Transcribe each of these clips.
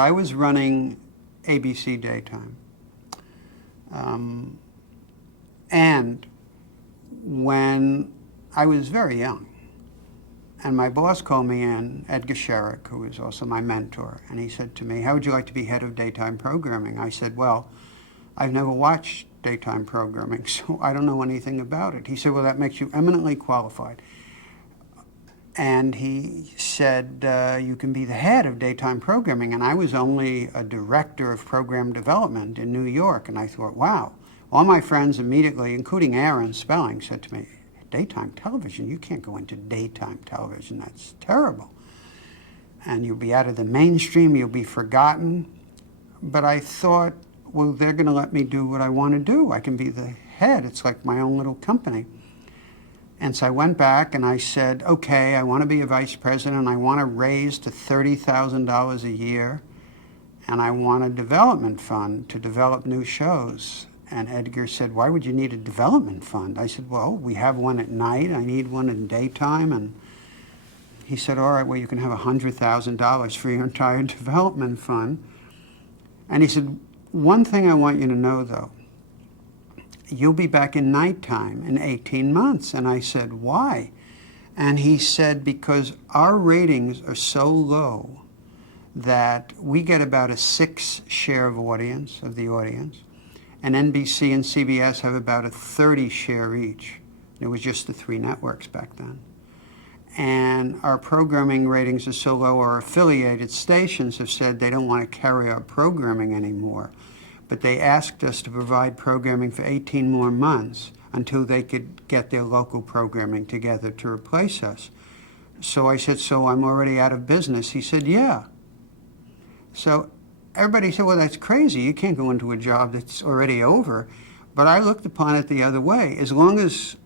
I was running ABC Daytime. And when I was very young, and my boss called me in, Edgar Sherrick, who was also my mentor, and he said to me, how would you like to be head of daytime programming? I said, well, I've never watched daytime programming, so I don't know anything about it. He said, well, that makes you eminently qualified. And he said, you can be the head of daytime programming. And I was only a director of program development in New York. And I thought, wow. All my friends immediately, including Aaron Spelling, said to me, daytime television? You can't go into daytime television. That's terrible. And you'll be out of the mainstream. You'll be forgotten. But I thought, well, they're going to let me do what I want to do. I can be the head. It's like my own little company. And so I went back and I said, okay, I want to be a vice president. I want to raise to $30,000 a year. And I want a development fund to develop new shows. And Edgar said, why would you need a development fund? I said, well, we have one at night. I need one in daytime. And he said, all right, well, you can have $100,000 for your entire development fund. And he said, one thing I want you to know, though, you'll be back in nighttime in 18 months. And I said, why? And he said, because our ratings are so low that we get about a 6 share of audience, of the audience, and NBC and CBS have about a 30 share each. It was just the 3 networks back then. And our programming ratings are so low, our affiliated stations have said they don't want to carry our programming anymore. But they asked us to provide programming for 18 more months until they could get their local programming together to replace us. So I said, so I'm already out of business? He said, yeah. So everybody said, well, that's crazy. You can't go into a job that's already over. But I looked upon it the other way. As long as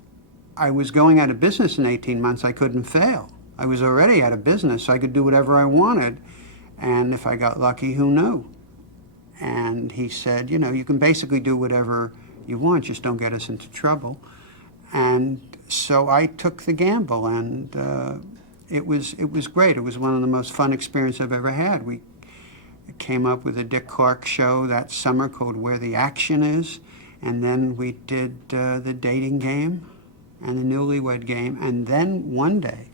I was going out of business in 18 months, I couldn't fail. I was already out of business, so I could do whatever I wanted. And if I got lucky, who knew? And he said, you know, you can basically do whatever you want, just don't get us into trouble. And so I took the gamble, and it was great. It was one of the most fun experiences I've ever had. We came up with a Dick Clark show that summer called Where the Action Is, and then we did the dating game and the newlywed game. And then one day,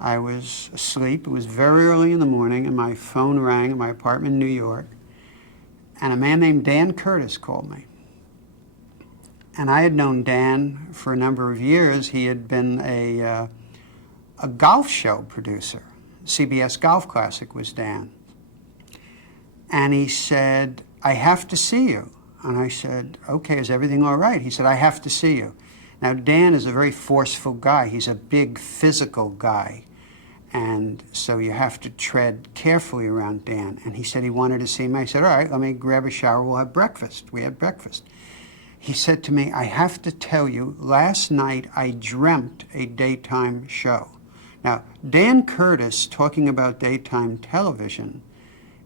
I was asleep. It was very early in the morning, and my phone rang in my apartment in New York, and a man named Dan Curtis called me. And I had known Dan for a number of years. He had been a golf show producer. CBS Golf Classic was Dan. And he said, I have to see you. And I said, okay, is everything all right? He said, I have to see you. Now, Dan is a very forceful guy. He's a big physical guy. And so you have to tread carefully around Dan. And he said he wanted to see me. I said, all right, let me grab a shower. We'll have breakfast. We had breakfast. He said to me, I have to tell you, last night I dreamt a daytime show. Now, Dan Curtis talking about daytime television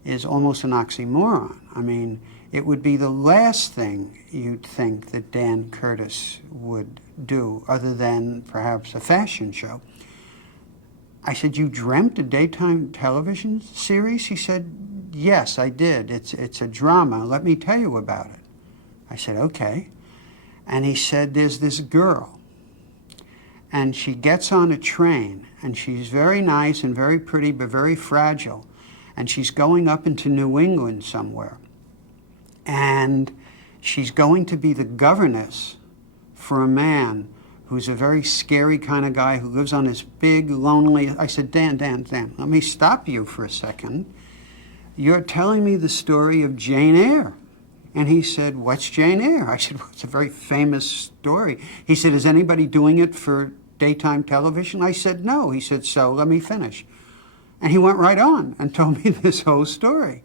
is almost an oxymoron. I mean, it would be the last thing you'd think that Dan Curtis would do, other than perhaps a fashion show. I said, you dreamt a daytime television series? He said, yes, I did. It's a drama. Let me tell you about it. I said, okay. And he said, there's this girl, and she gets on a train, and she's very nice and very pretty, but very fragile, and she's going up into New England somewhere. And she's going to be the governess for a man who's a very scary kind of guy who lives on this big, lonely... I said, Dan, let me stop you for a second. You're telling me the story of Jane Eyre. And he said, what's Jane Eyre? I said, well, it's a very famous story. He said, is anybody doing it for daytime television? I said, no. He said, so let me finish. And he went right on and told me this whole story.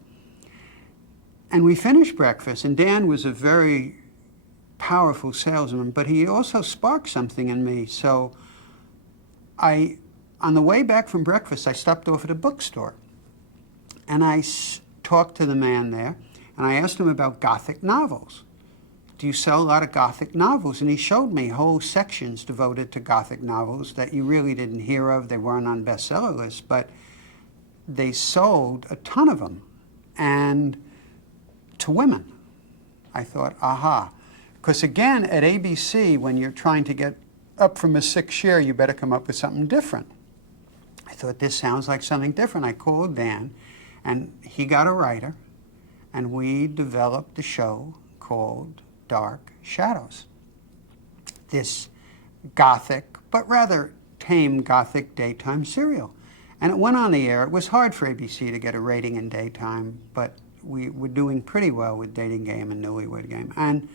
And we finished breakfast, and Dan was a very powerful salesman, but he also sparked something in me. So on the way back from breakfast, I stopped off at a bookstore, and I talked to the man there, and I asked him about Gothic novels. Do you sell a lot of Gothic novels? And he showed me whole sections devoted to Gothic novels that you really didn't hear of. They weren't on bestseller lists, but they sold a ton of them, and to women. I thought, aha. Because again, at ABC, when you're trying to get up from a 6 share, you better come up with something different. I thought, this sounds like something different. I called Dan, and he got a writer, and we developed a show called Dark Shadows. This gothic, but rather tame gothic daytime serial. And it went on the air. It was hard for ABC to get a rating in daytime, but we were doing pretty well with Dating Game and Newlywed Game. And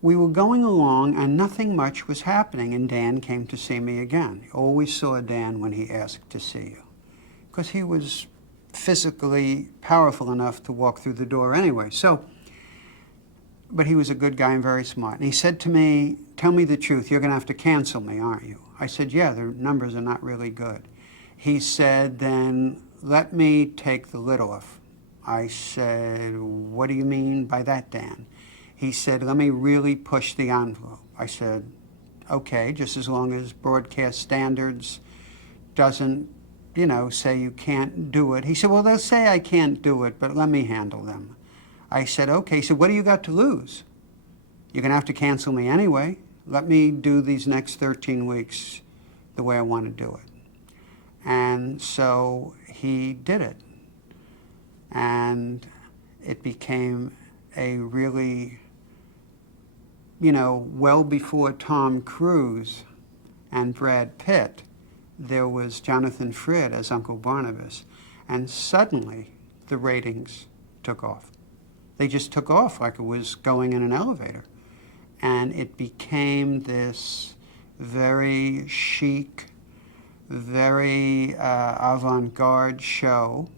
we were going along, and nothing much was happening, and Dan came to see me again. I always saw Dan when he asked to see you, because he was physically powerful enough to walk through the door anyway. But he was a good guy and very smart. And he said to me, tell me the truth, you're going to have to cancel me, aren't you? I said, yeah, the numbers are not really good. He said, then let me take the lid off. I said, what do you mean by that, Dan? He said, let me really push the envelope. I said, okay, just as long as broadcast standards doesn't, say you can't do it. He said, well, they'll say I can't do it, but let me handle them. I said, okay. He said, what do you got to lose? You're going to have to cancel me anyway. Let me do these next 13 weeks the way I want to do it. And so he did it. And it became a really, well before Tom Cruise and Brad Pitt, there was Jonathan Frid as Uncle Barnabas. And suddenly, the ratings took off. They just took off like it was going in an elevator. And it became this very chic, very avant-garde show,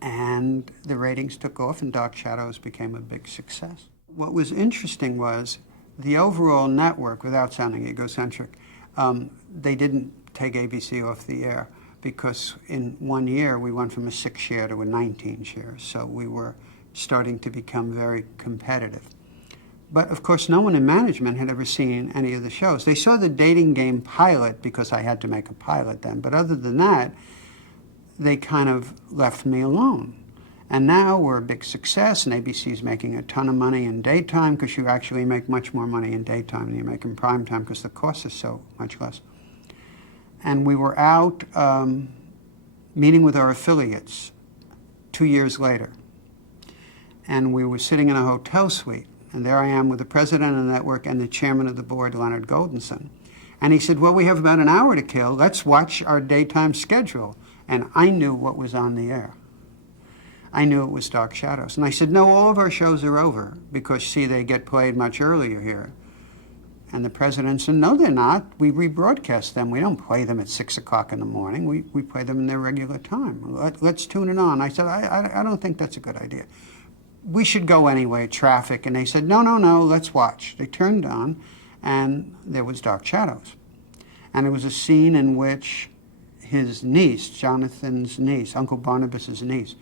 and the ratings took off, and Dark Shadows became a big success. What was interesting was the overall network, without sounding egocentric, they didn't take ABC off the air, because in 1 year we went from a 6 share to a 19 share, so we were starting to become very competitive. But of course, no one in management had ever seen any of the shows. They saw the Dating Game pilot because I had to make a pilot then. But other than that, they kind of left me alone. And now we're a big success, and ABC's making a ton of money in daytime, because you actually make much more money in daytime than you make in prime time, because the cost is so much less. And we were out meeting with our affiliates 2 years later. And we were sitting in a hotel suite. And there I am with the president of the network and the chairman of the board, Leonard Goldberg. And he said, well, we have about an hour to kill. Let's watch our daytime schedule. And I knew what was on the air. I knew it was Dark Shadows. And I said, no, all of our shows are over, because, see, they get played much earlier here. And the president said, no, they're not. We rebroadcast them. We don't play them at 6 o'clock in the morning. We play them in their regular time. Let's tune it on. I said, I don't think that's a good idea. We should go anyway, traffic. And they said, no, let's watch. They turned on, and there was Dark Shadows. And it was a scene in which his niece, Jonathan's niece, Uncle Barnabas's niece,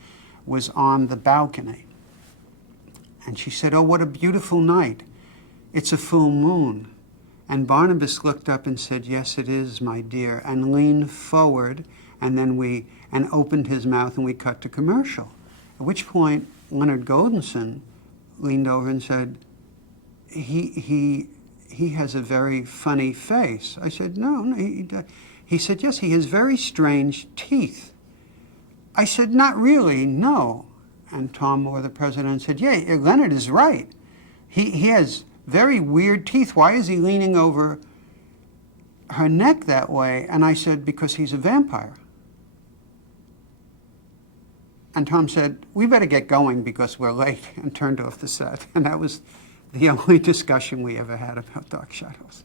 was on the balcony. And she said, oh, what a beautiful night. It's a full moon. And Barnabas looked up and said, yes, it is, my dear, and leaned forward, and then and opened his mouth, and we cut to commercial. At which point, Leonard Goldberg leaned over and said, he has a very funny face. I said, no, he said, yes, he has very strange teeth. I said, not really, no. And Tom Moore, the president, said, yeah, Leonard is right. He has very weird teeth. Why is he leaning over her neck that way? And I said, because he's a vampire. And Tom said, we better get going because we're late, and turned off the set. And that was the only discussion we ever had about Dark Shadows.